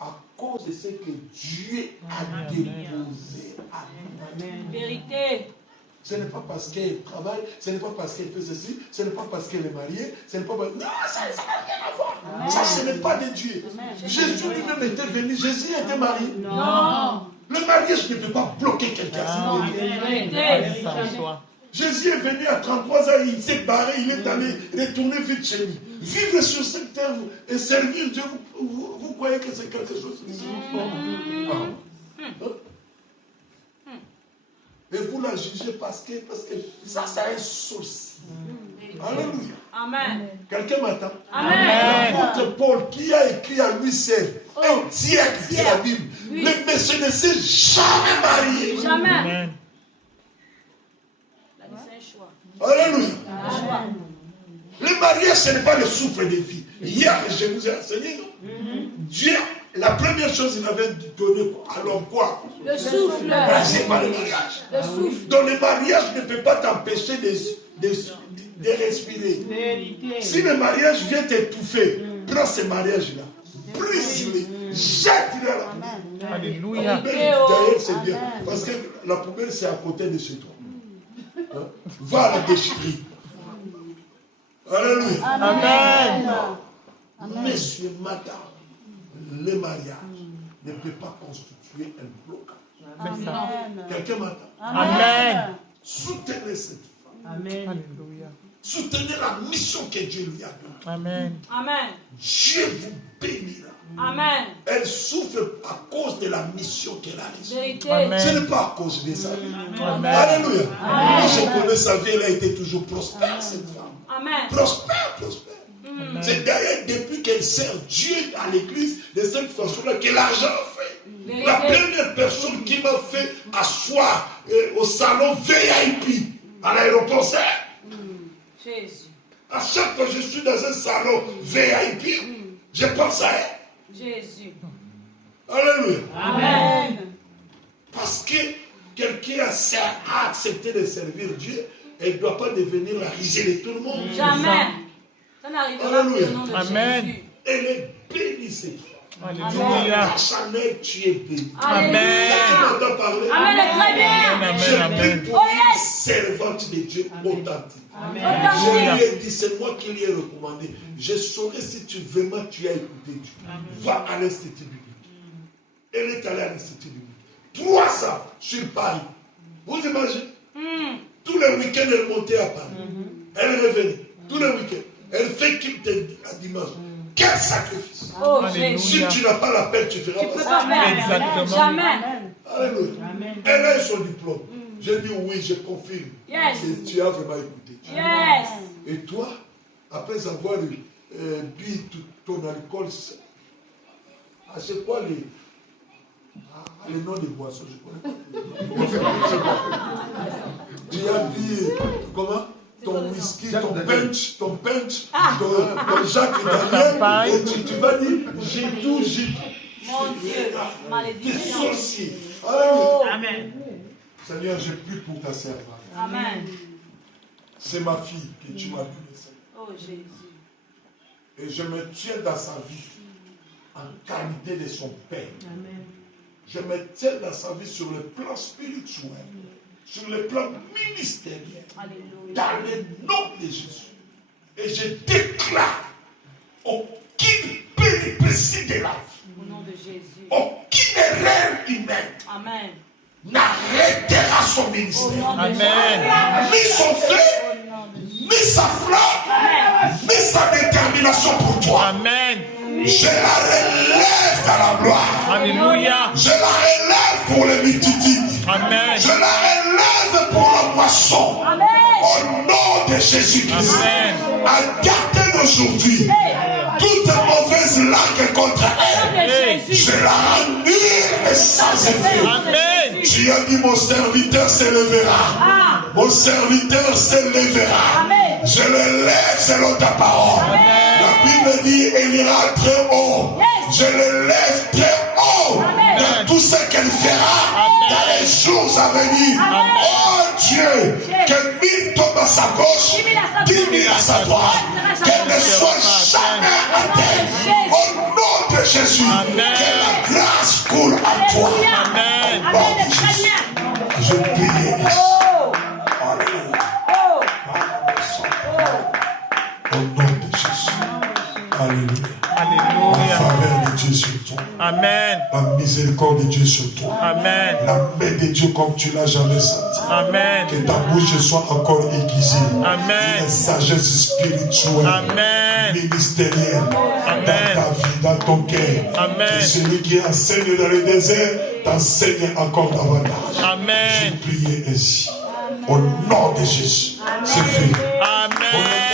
à cause de ce que Dieu a déposé. Amen. Vérité. Ce n'est pas parce qu'elle travaille, ce n'est pas parce qu'elle fait ceci, ce n'est pas parce qu'elle est mariée, ce n'est pas parce... Non, ça n'a rien à voir. Amen. Ça, ce n'est pas de Dieu. Amen. Jésus lui-même était venu, Jésus était marié. Non. Le mariage ne peut pas bloquer quelqu'un. Jésus est venu à 33 ans, il s'est barré, il est allé retourner vite chez lui. Vivre sur cette terre et servir Dieu, vous croyez que c'est quelque chose de Et vous la jugez parce que ça, c'est un souci. Alléluia. Amen. Quelqu'un m'attend? Amen. L'apôtre Paul, qui a écrit à lui seul un tiers de la Bible, le monsieur ne s'est jamais marié. Jamais. Amen. C'est un choix. Alléluia. Le mariage, ce n'est pas le souffle de vie. Hier, je vous ai enseigné, non? Dieu, la première chose, il avait donné à l'homme quoi? Le souffle. C'est pas le mariage. Le souffle. Donc le mariage ne peut pas t'empêcher de respirer. Si le mariage vient t'étouffer, prends ce mariage-là, brise-le, jette-le à la poubelle. Alléluia. D'ailleurs, c'est bien. Parce que la poubelle, c'est à côté de chez toi. Hein? Va à la déchirer. Alléluia. Amen. Messieurs, madame, le mariage ne peut pas constituer un blocage. Quelqu'un m'attend? Amen. Soutenez cette femme. Amen. Alléluia. Soutenez la mission que Dieu lui a donnée. Amen. Amen. Dieu vous bénira. Amen. Elle souffre à cause de la mission qu'elle a reçue. Ce n'est pas à cause de sa vie. Amen. Alléluia. Amen. Moi, je connais sa vie, elle a été toujours prospère, cette femme. Amen. Prospère, prospère. C'est d'ailleurs depuis qu'elle sert Dieu à l'église de cette façon-là que l'argent fait. La première personne qui m'a fait asseoir au salon VIP à l'aéroport, c'est Jésus. à chaque fois que je suis dans un salon VIP, je pense à elle. Jésus. Alléluia. Amen. Parce que quelqu'un a accepté de servir Dieu, elle ne doit pas devenir la risée de tout le monde. Jamais. Ça n'arrivera pas au nom de Amen. Jésus. Elle est bénie, cette femme. Alléluia. Chanel, tu es béni. Amen. Tu m'entends parler? Amen, très bien. Je prie pour une servante de Dieu authentique. Je lui ai dit, c'est moi qui lui ai recommandé. Je saurai si vraiment tu as écouté Dieu. Va à l'Institut biblique. Elle est allée à l'Institut biblique. 3 ans sur Paris. Vous imaginez? Tous les week-ends, elle montait à Paris. Elle est revenue. Tous les week-ends. Elle fait culte à dimanche. Quel sacrifice! Oh, si tu n'as pas la paix, tu feras pas ça. Exactement. Jamais. Alléluia. Elle a eu son diplôme. J'ai dit oui, je confirme. Yes. Et tu as vraiment écouté. Yes. Et toi, après avoir bu ton alcool, c'est quoi les noms des boissons? Je connais pas. Tu as bu comment? Ton whisky, ton punch, ton Jacques Daniel, et tu vas dire, j'ai tout. Mon Dieu, malédiction. T'es sorcier. Amen. Seigneur, je prie pour ta servante. Amen. C'est ma fille que tu m'as donnée. Oh Jésus. Et je me tiens dans sa vie en qualité de son père. Amen. Je me tiens dans sa vie sur le plan spirituel, sur le plan ministériel. Alléluia. Dans le nom de Jésus. Et je déclare aucune péripétie de la vie, Au nom de Jésus. aucune erreur humaine Amen. n'arrêtera son ministère. Amen. Ni son feu, ni sa flamme, ni sa détermination pour toi. Amen. Je la relève dans la gloire. Alléluia. Je la relève pour les multitudes. Amen. Je la relève pour la moisson. Amen. Au nom de Jésus-Christ. Amen. À garder d'aujourd'hui toute mauvaise langue contre elle. Je la rends nulle et sans effet. Amen. Tu as dit, mon serviteur s'élèvera. Mon serviteur s'élèvera. Amen. Je le lève selon ta parole. La Bible dit, il ira très haut. Je le lève très haut dans tout ce qu'elle fera dans les jours à venir. Oh Dieu, que 1000 tombent à sa gauche, 10 000 à sa droite. Qu'elle ne soit jamais à terre. Au nom de de Jésus, Amen. que la grâce coule en toi. Amen. Au nom de Jésus. Je prie ici. Alléluia. Au nom de Jésus. Alléluia. La Alléluia. faveur de Dieu sur toi. Amen. La miséricorde de Dieu sur toi. Amen. La main de Dieu comme tu l'as jamais senti. Amen. Que ta bouche soit encore aiguisée. Amen. Une sagesse spirituelle. Amen. Ministérielle. Amen. Dans ta vie, dans ton cœur. Amen. Que celui qui enseigne dans le désert t'enseigne encore davantage. Amen. J'ai prié ainsi. Au nom de Jésus. C'est fait. Amen.